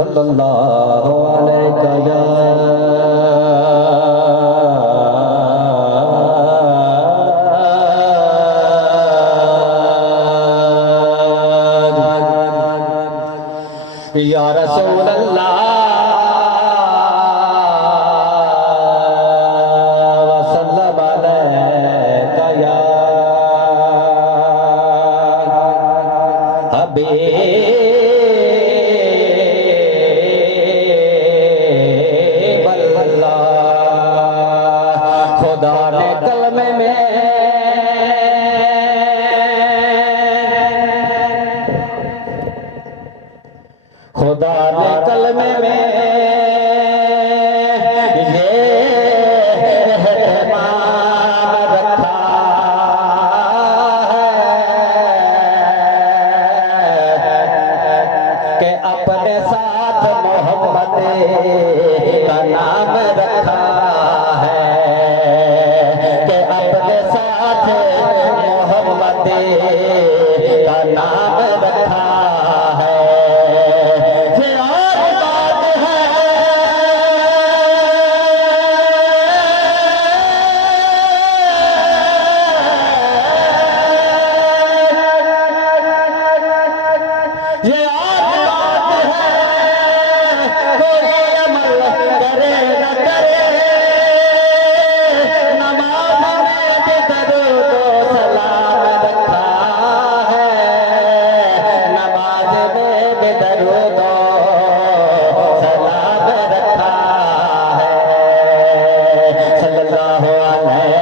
सल्लल्लाहु अलैहि या रसूल अल्लाह वसल्लम अलैका या हबीब अल्लाह। खुदा ने कलमे में खुदा ने कलमे में ये एहतमाम रखा है कि अपने साथ मोहम्मद का नाम रखा है, कि अपने साथ मोहम्मद का नाम रखा है। ये और बात है, कोई अमल करे न करे, नमाज में भी दरूद व सलाम रखा है, नमाज में भी दरूद व सलाम रखा है। सल्लल्लाहु अलैहि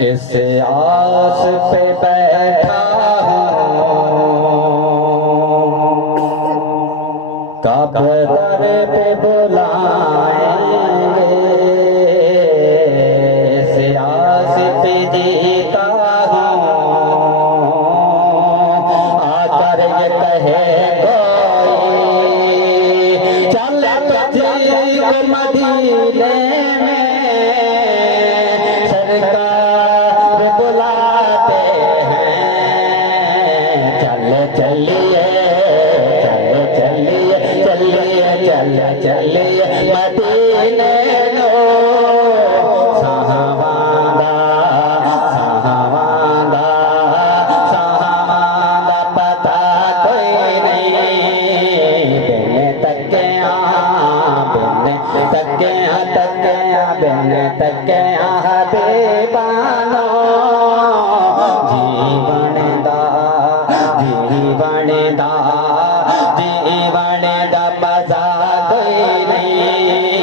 इस आस पे बैठा हूँ, कब दर पे बुलाएंगे, इस आस पे जीता हूँ, आकर ये कहे कोई चल तुझको मदीने में, सरकार बुलाते हैं, चले चलिए चले चलिए चलिए चले चलिए मदीने लो, साहवादा साहवादा साहवादा पता कोई नहीं, बिन तके बिन तके हबीबानो, जीवन दा मजा कोई नहीं,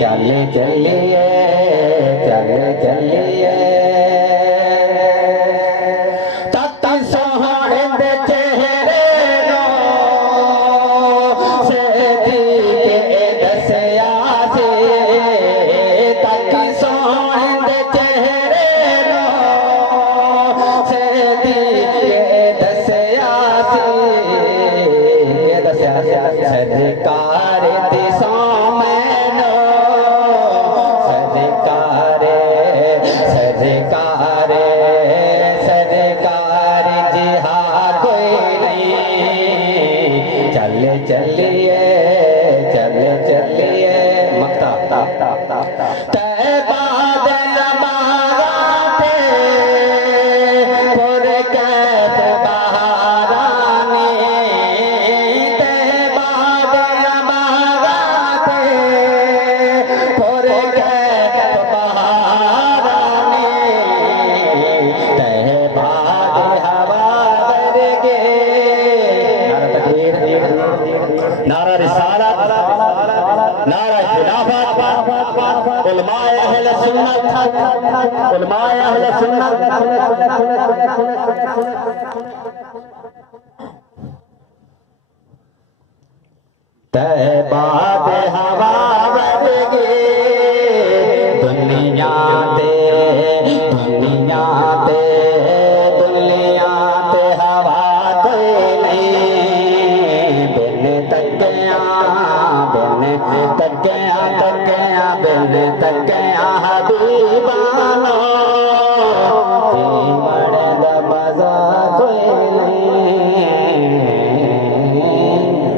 चले चलिए चले चलिए। तत सोहणे दे चेहरे नो से दी के दसिया से, तत सोहणे दे चेहरे नो से दी के दसिया से, सरकार दिशा में नो, सरकार जिहाद कोई नहीं, चले चलिए चले चलिए। मक्ता तैबा दे नबाराते पुर कैद बहारानी, तैबा दे नबाराते पुर कैद बहारानी, तैबा दे हवा दरगे, नारा रिसालत, नारा खिलाफत, उलमाए अहले सुन्नत, उलमाए अहले सुन्नत। तैबा दे हवा बरगे बिन तकिया बिन तकिया